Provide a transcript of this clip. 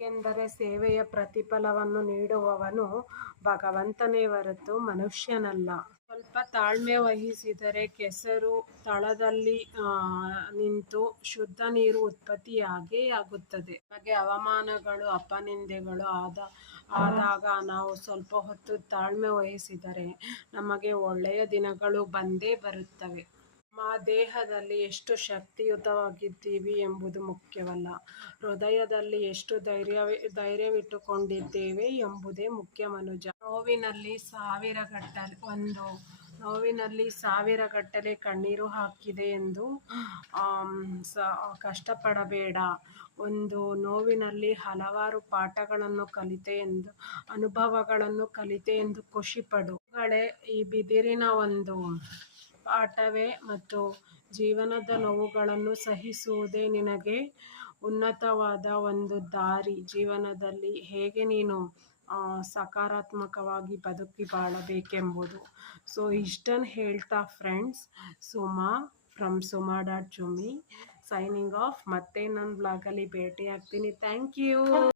ಏಕೆಂದರೆ ಸೇವೆಯ ಪ್ರತಿಫಲವನ್ನು ನೀಡುವವನು ಭಗವಂತನೇ ಹೊರತು ಮನುಷ್ಯನಲ್ಲ. ಸ್ವಲ್ಪ ತಾಳ್ಮೆ ವಹಿಸಿದರೆ ಕೆಸರು ತಳದಲ್ಲಿ ನಿಂತು ಶುದ್ಧ ನೀರು ಉತ್ಪತ್ತಿಯಾಗೇ ಆಗುತ್ತದೆ. ನಮಗೆ ಅವಮಾನಗಳು ಅಪನಿಂದೆಗಳು ಆದಾಗ ನಾವು ಸ್ವಲ್ಪ ಹೊತ್ತು ತಾಳ್ಮೆ ವಹಿಸಿದರೆ ನಮಗೆ ಒಳ್ಳೆಯ ದಿನಗಳು ಬಂದೇ ಬರುತ್ತವೆ. ನಮ್ಮ ದೇಹದಲ್ಲಿ ಎಷ್ಟು ಶಕ್ತಿಯುತವಾಗಿದ್ದೀವಿ ಎಂಬುದು ಮುಖ್ಯವಲ್ಲ, ಹೃದಯದಲ್ಲಿ ಎಷ್ಟು ಧೈರ್ಯವಿಟ್ಟುಕೊಂಡಿದ್ದೇವೆ ಎಂಬುದೇ ಮುಖ್ಯ. ಮನುಜ ನೋವಿನಲ್ಲಿ ಸಾವಿರಗಟ್ಟಲೆ ಕಣ್ಣೀರು ಹಾಕಿದೆ ಎಂದು ಕಷ್ಟಪಡಬೇಡ. ಒಂದು ನೋವಿನಲ್ಲಿ ಹಲವಾರು ಪಾಠಗಳನ್ನು ಕಲಿತೆ ಎಂದು, ಅನುಭವಗಳನ್ನು ಕಲಿತೆ ಎಂದು ಖುಷಿಪಡು. ಈ ಬಿದಿರಿನ ಒಂದು ಪಾಠವೇ ಮತ್ತು ಜೀವನದ ನೋವುಗಳನ್ನು ಸಹಿಸುವುದೇ ನಿನಗೆ ಉನ್ನತವಾದ ಒಂದು ದಾರಿ. ಜೀವನದಲ್ಲಿ ಹೇಗೆ ನೀನು ಸಕಾರಾತ್ಮಕವಾಗಿ ಬದುಕಿ ಬಾಳಬೇಕೆಂಬುದು. ಸೊ ಇಷ್ಟನ್ನು ಹೇಳ್ತಾ ಫ್ರೆಂಡ್ಸ್, ಸುಮಾ ಫ್ರಮ್ ಸುಮಾ.ಜುಮ್ಮಿ ಸೈನಿಂಗ್ ಆಫ್. ಮತ್ತೆ ನನ್ನ ಬ್ಲಾಗಲ್ಲಿ ಭೇಟಿ ಆಗ್ತೀನಿ. Thank you.